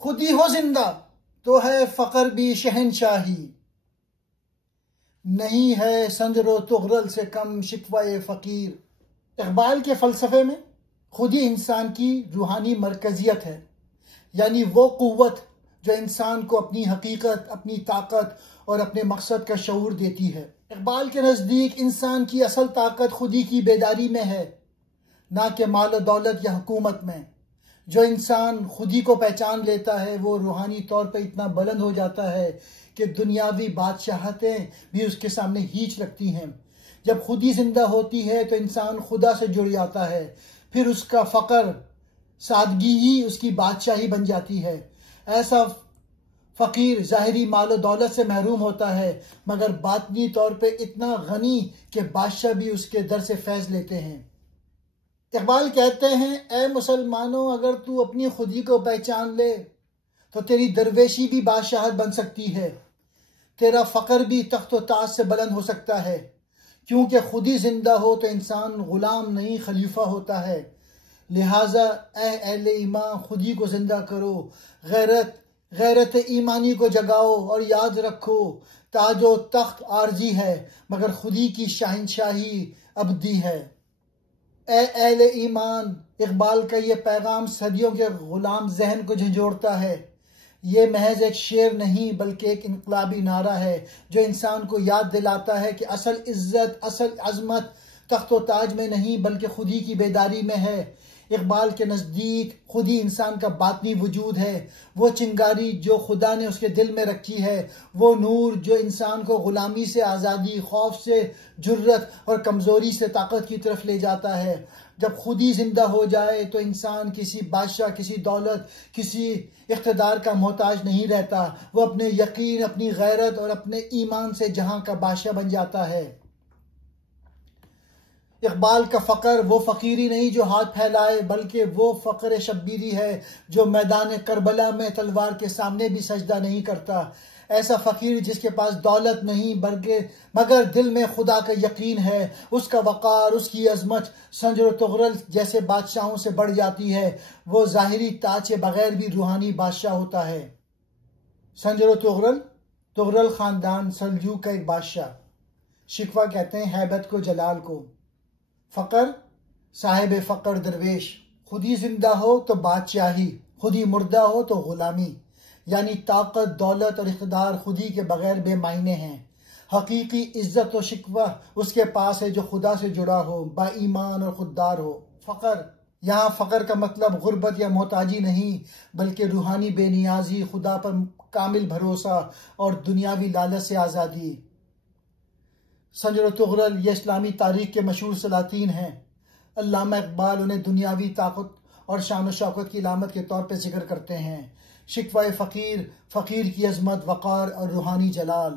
خودی ہو زندہ تو ہے فقر بھی شہنشاہی، نہیں ہے سنجر و تغرل سے کم شکوہ فقیر۔ اقبال کے فلسفے میں خودی انسان کی روحانی مرکزیت ہے، یعنی وہ قوت جو انسان کو اپنی حقیقت، اپنی طاقت اور اپنے مقصد کا شعور دیتی ہے۔ اقبال کے نزدیک انسان کی اصل طاقت خودی کی بیداری میں ہے، نہ کہ مال و دولت یا حکومت میں۔ جو انسان خودی کو پہچان لیتا ہے وہ روحانی طور پہ اتنا بلند ہو جاتا ہے کہ دنیاوی بادشاہتیں بھی اس کے سامنے ہیچ لگتی ہیں۔ جب خودی زندہ ہوتی ہے تو انسان خدا سے جڑ جاتا ہے، پھر اس کا فقر، سادگی ہی اس کی بادشاہی بن جاتی ہے۔ ایسا فقیر ظاہری مال و دولت سے محروم ہوتا ہے، مگر باطنی طور پہ اتنا غنی کہ بادشاہ بھی اس کے در سے فیض لیتے ہیں۔ اقبال کہتے ہیں، اے مسلمانوں، اگر تو اپنی خودی کو پہچان لے تو تیری درویشی بھی بادشاہت بن سکتی ہے، تیرا فقر بھی تخت و تاج سے بلند ہو سکتا ہے، کیونکہ خودی زندہ ہو تو انسان غلام نہیں خلیفہ ہوتا ہے۔ لہٰذا اے اہل ایمان، خودی کو زندہ کرو، غیرت ایمانی کو جگاؤ اور یاد رکھو تاج و تخت عارضی ہے مگر خودی کی شہنشاہی ابدی ہے۔ اے اہل ایمان، اقبال کا یہ پیغام صدیوں کے غلام ذہن کو جھنجھوڑتا ہے۔ یہ محض ایک شعر نہیں بلکہ ایک انقلابی نعرہ ہے جو انسان کو یاد دلاتا ہے کہ اصل عزت، اصل عظمت تخت و تاج میں نہیں بلکہ خودی کی بیداری میں ہے۔ اقبال کے نزدیک خودی انسان کا باطنی وجود ہے، وہ چنگاری جو خدا نے اس کے دل میں رکھی ہے، وہ نور جو انسان کو غلامی سے آزادی، خوف سے جرت اور کمزوری سے طاقت کی طرف لے جاتا ہے۔ جب خودی زندہ ہو جائے تو انسان کسی بادشاہ، کسی دولت، کسی اقتدار کا محتاج نہیں رہتا، وہ اپنے یقین، اپنی غیرت اور اپنے ایمان سے جہاں کا بادشاہ بن جاتا ہے۔ اقبال کا فقر وہ فقیری نہیں جو ہاتھ پھیلائے، بلکہ وہ فقر شبیری ہے جو میدان کربلا میں تلوار کے سامنے بھی سجدہ نہیں کرتا۔ ایسا فقیر جس کے پاس دولت نہیں مگر دل میں خدا کا یقین ہے، اس کا وقار، اس کی عظمت سنجر و تغرل جیسے بادشاہوں سے بڑھ جاتی ہے، وہ ظاہری تاج کے بغیر بھی روحانی بادشاہ ہوتا ہے۔ سنجر و تغرل خاندان سلجوق کا ایک بادشاہ۔ شکوہ کہتے ہیں ہیبت کو، جلال کو۔ فقر، صاحب فقر درویش۔ خودی زندہ ہو تو بادشاہی، خودی مردہ ہو تو غلامی، یعنی طاقت، دولت اور اقتدار خودی کے بغیر بے معنی ہیں۔ حقیقی عزت و شکوہ اس کے پاس ہے جو خدا سے جڑا ہو، با ایمان اور خوددار ہو۔ یہاں فقر کا مطلب غربت یا محتاجی نہیں بلکہ روحانی بے نیازی، خدا پر کامل بھروسہ اور دنیاوی لالچ سے آزادی۔ سنجر و تغرل یہ اسلامی تاریخ کے مشہور سلاطین ہیں۔ علامہ اقبال انہیں دنیاوی طاقت اور شان و شوکت کی علامت کے طور پر ذکر کرتے ہیں۔ شکوہ فقیر، فقیر کی عظمت، وقار اور روحانی جلال۔